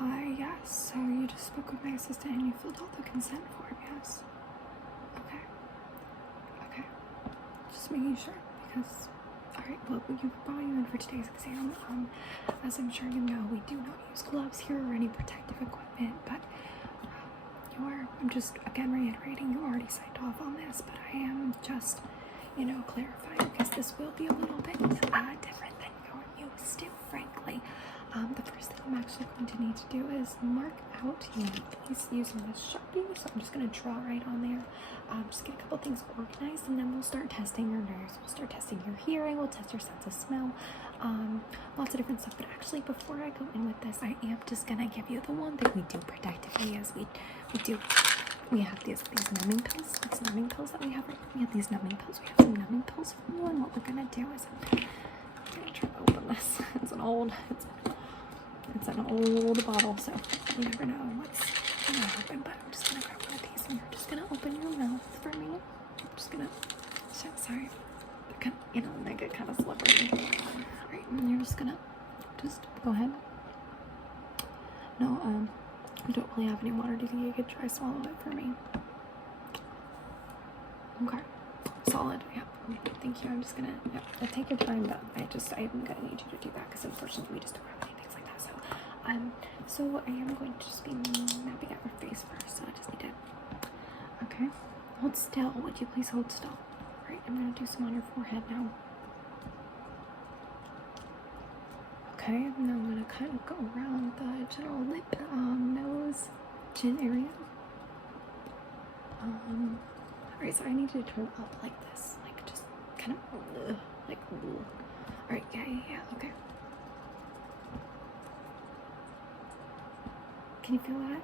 Hi, yes. So you just spoke with my assistant and you filled out the consent form, yes? Okay. Okay. Just making sure because, alright, well, we brought you in for today's exam. As I'm sure you know, we do not use gloves here or any protective equipment, but I'm just, again, reiterating, you already signed off on this, but I am just, clarifying because this will be a little bit different than you're used to, frankly. The first thing I'm actually going to need to do is mark out your piece using this Sharpie. So I'm just going to draw right on there. Just get a couple things organized, and then we'll start testing your nerves. We'll start testing your hearing. We'll test your sense of smell. Lots of different stuff. But actually, before I go in with this, I am just going to give you the one thing we do protectively as we have these numbing pills. It's numbing pills that we have right now. We have these numbing pills. We have some numbing pills for you, and what we're going to do is I'm going to try to open this. It's an old bottle, so you never know what's going to happen, but I'm just going to grab one of these, and you're just going to open your mouth for me. I'm just going to, sorry, they get kind of slippery. Alright, and you're just going to, go ahead. No, we don't really have any water. Do you think you could try swallow it for me? Okay. Solid. Yeah. Thank you. I'm just gonna take your time, but I'm gonna need you to do that because unfortunately we just don't have any things like that. So I am going to just be mapping out your face first. So I just need to. Okay. Hold still. Would you please hold still? All right. I'm gonna do some on your forehead now. Okay. Now I'm gonna kind of go around the general lip, nose, chin area. Alright, so I need you to turn up like this, like just kind of Alright, yeah, okay. Can you feel that?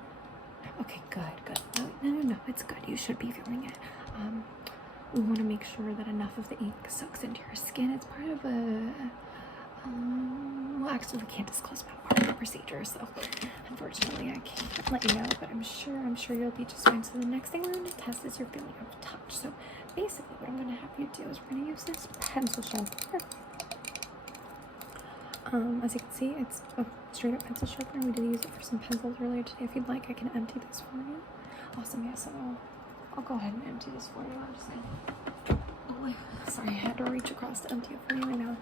Okay, good. No, it's good. You should be feeling it. We want to make sure that enough of the ink soaks into your skin. It's part of well, actually, we can't disclose about part of the procedure, so unfortunately, I can't let you know. But I'm sure you'll be just fine. So the next thing we're going to test is your feeling of touch. So basically, what I'm going to have you do is we're going to use this pencil sharpener. As you can see, it's a straight up pencil sharpener. We did use it for some pencils earlier today. If you'd like, I can empty this for you. Awesome. Yeah. So I'll go ahead and empty this for you. I'm just saying. Oh, sorry, I had to reach across to empty it for you. And now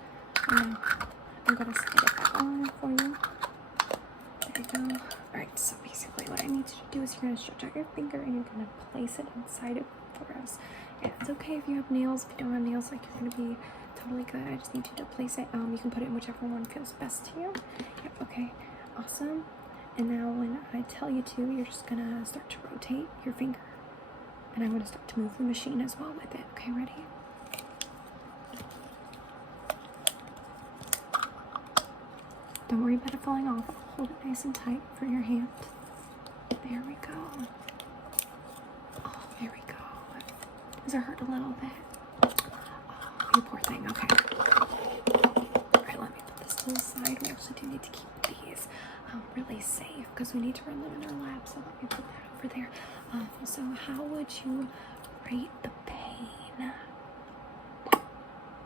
I'm gonna stick it back on for you. There you go. Alright, so basically what I need you to do is you're gonna stretch out your finger and you're gonna place it inside it for us. And it's okay if you have nails. If you don't have nails, like, you're gonna be totally good. I just need you to place it. You can put it in whichever one feels best to you. Yep, okay. Awesome. And now when I tell you to, you're just gonna start to rotate your finger. And I'm gonna start to move the machine as well with it. Okay, ready? Don't worry about it falling off. Hold it nice and tight for your hand. There we go. Oh, there we go. Does it hurt a little bit? Oh, you poor thing. Okay. Alright, let me put this to the side. We actually do need to keep these really safe because we need to run them in our lab. So let me put that over there. So how would you rate the pain?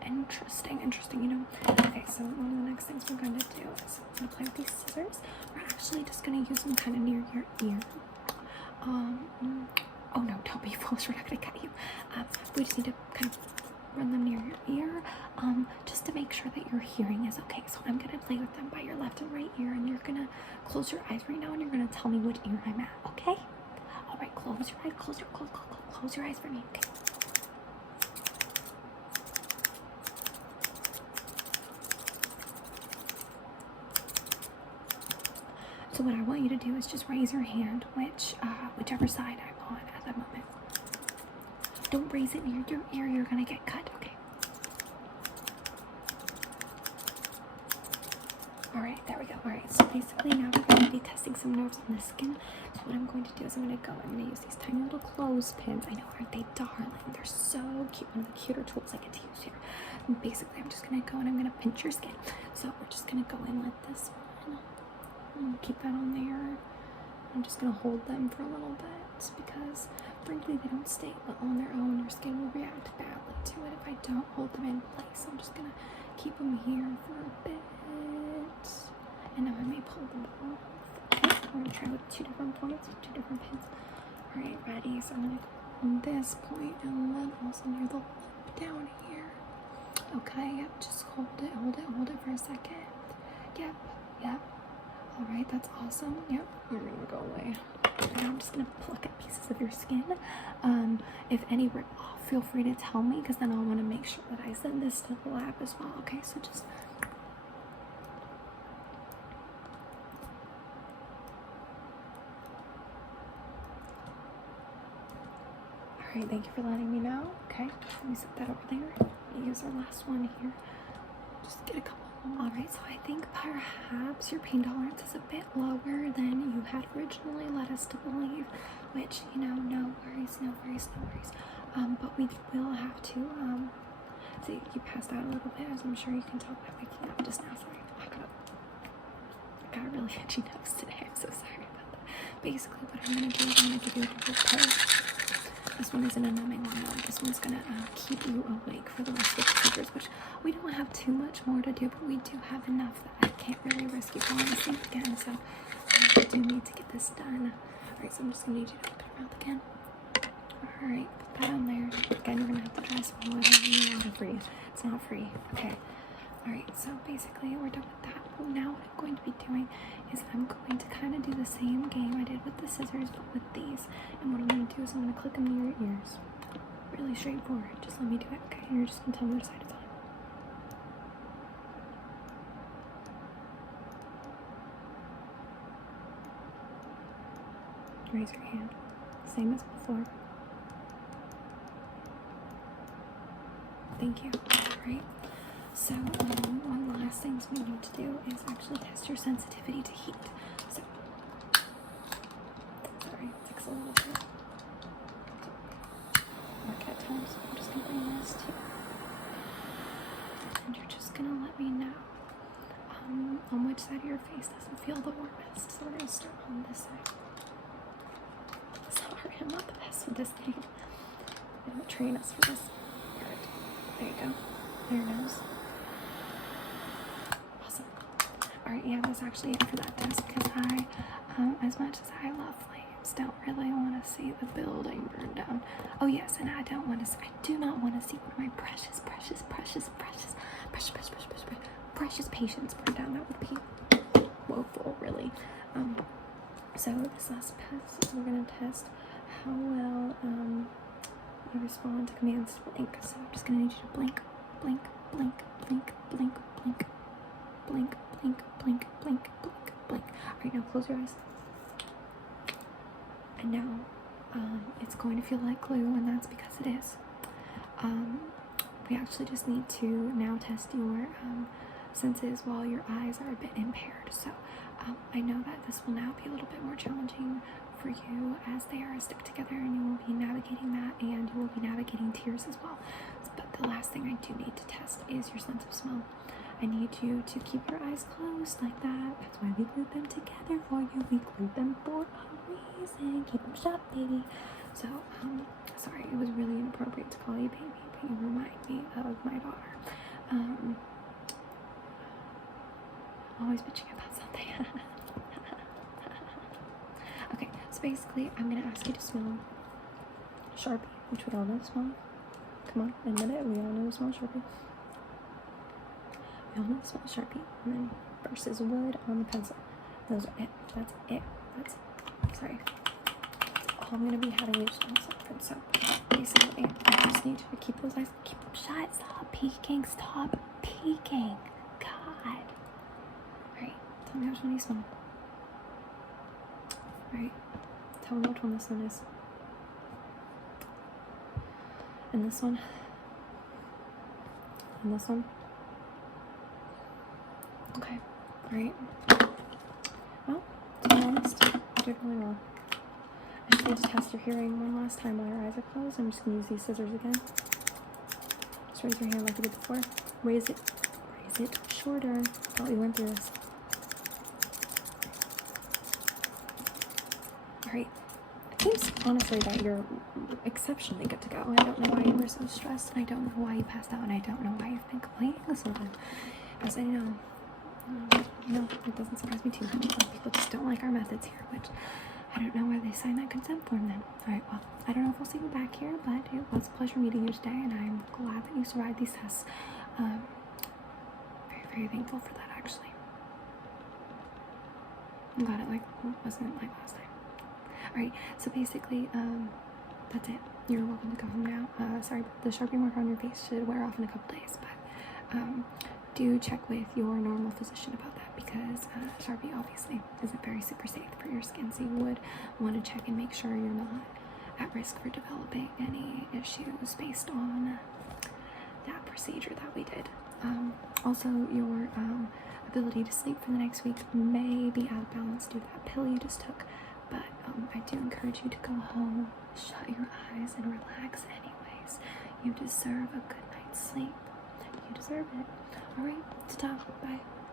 Interesting, Okay, so one of the next things we're going to do is I'm going to play with these scissors. We're actually just going to use them kind of near your ear. Oh no, don't be foolish, we're not going to cut you. We just need to kind of run them near your ear, just to make sure that your hearing is okay. So I'm going to play with them by your left and right ear, and you're going to close your eyes right now, and you're going to tell me which ear I'm at, okay? Alright, close your eyes, close your eyes for me, okay? So what I want you to do is just raise your hand, whichever side I'm on at that moment. Don't raise it near your ear, you're gonna get cut, okay? Alright, there we go. Alright, so basically now we're going to be testing some nerves on the skin. So what I'm going to do is I'm going to use these tiny little clothespins. I know, aren't they darling? They're so cute. One of the cuter tools I get to use here. And basically I'm just going to go and I'm going to pinch your skin. So we're just going to go in like this one. Keep that on there. I'm just going to hold them for a little bit because frankly they don't stay well on their own. Your skin will react badly to it if I don't hold them in place. So I'm just going to keep them here for a bit. And now I may pull them off. going to try with 2 different points, 2 different pins. Alright, ready? So I'm going to go on this point and then also near the loop down here. Okay, yep, just hold it for a second. Yep. Alright, that's awesome. Yep, you're gonna go away. Now I'm just gonna pluck at pieces of your skin. If any rip off, feel free to tell me, because then I'll want to make sure that I send this to the lab as well. Okay, so just alright, thank you for letting me know. Okay, let me set that over there. Let me use our last one here. Just get a couple. Alright, so I think perhaps your pain tolerance is a bit lower than you had originally led us to believe, which, you know, no worries. But we will have to, see, you passed out a little bit, as I'm sure you can tell by waking up just now. Sorry, I got a really itchy nose today. I'm so sorry about that. Basically, what I'm going to do is I'm going to give you a double pill. This one isn't a numbing one though. This one's gonna keep you awake for the rest of the procedures, which we don't have too much more to do, but we do have enough that I can't really risk you falling asleep again, so I do need to get this done. Alright, so I'm just gonna need you to open your mouth again. Alright, put that on there. Again, you're gonna have to try to swallow it out. You want to breathe. It's not free. Okay. Alright, so basically we're done with that. Now what I'm going to be doing is I'm going to kind of do the same game I did with the scissors, but with these. And what I'm going to do is I'm going to click them near your ears. Really straightforward. Just let me do it, okay? And you're just going to tell me which side it's on. Raise your hand. Same as before. Thank you. Alright. So, one of the last things we need to do is actually test your sensitivity to heat. So, sorry, it takes a little bit work at times. I'm just going to bring this to you. And you're just going to let me know on which side of your face doesn't feel the warmest. So we're going to start on this side. Sorry, I'm not the best with this thing. They don't train us for this. Good. There you go. There it goes. Alright, yeah, that's actually it for that test, because I, as much as I love flames, don't really want to see the building burn down. Oh yes, and I do not want to see one of my precious patients burn down. That would be woeful, really. So this last test, we're going to test how well, you respond to commands to blink. So I'm just going to need you to blink. Alright, now close your eyes. And now, it's going to feel like glue, and that's because it is. We actually just need to now test your senses while your eyes are a bit impaired. So, I know that this will now be a little bit more challenging for you, as they are stick together, and you will be navigating that, and you will be navigating tears as well. But the last thing I do need to test is your sense of smell. I need you to keep your eyes closed like that. That's why we glued them together for you. We glued them for a reason. Keep them shut, baby. So, sorry, it was really inappropriate to call you baby, but you remind me of my daughter. Always bitching about something. Okay, so basically, I'm gonna ask you to smell Sharpie, which we all know smell. Come on, admit it. We all know smell Sharpie. We all know smell Sharpie. And then versus wood on the pencil. Those are it. That's it. Sorry. That's all I'm gonna be having you smell something. So basically, I just need you to keep those eyes, keep them shut. Stop peeking. God. Alright, tell me which one you smell. Alright, tell me which one this one is. And this one. And this one. Okay, alright. Well, to be honest, you did really well. I just need to test your hearing one last time while your eyes are closed. I'm just going to use these scissors again. Just raise your hand like you did before. Raise it shorter. Thought we went through this. Alright. It seems honestly that you're exceptionally good to go. I don't know why you were so stressed, and I don't know why you passed out, and I don't know why you've been complaining this whole time. As I know, it doesn't surprise me too much. People just don't like our methods here, which I don't know why they signed that consent form then. Alright, well, I don't know if we'll see you back here, but it was a pleasure meeting you today, and I'm glad that you survived these tests. Very, very thankful for that, actually. I'm glad it wasn't like last time. Alright, so basically, that's it. You're welcome to go home now. Sorry, the Sharpie marker on your face should wear off in a couple days, but do check with your normal physician about that, because Sharpie obviously isn't very super safe for your skin, so you would want to check and make sure you're not at risk for developing any issues based on that procedure that we did. Also, your ability to sleep for the next week may be out of balance due to that pill you just took, but I do encourage you to go home, shut your eyes, and relax anyways. You deserve a good night's sleep. You deserve it. Alright, ta-ta, bye.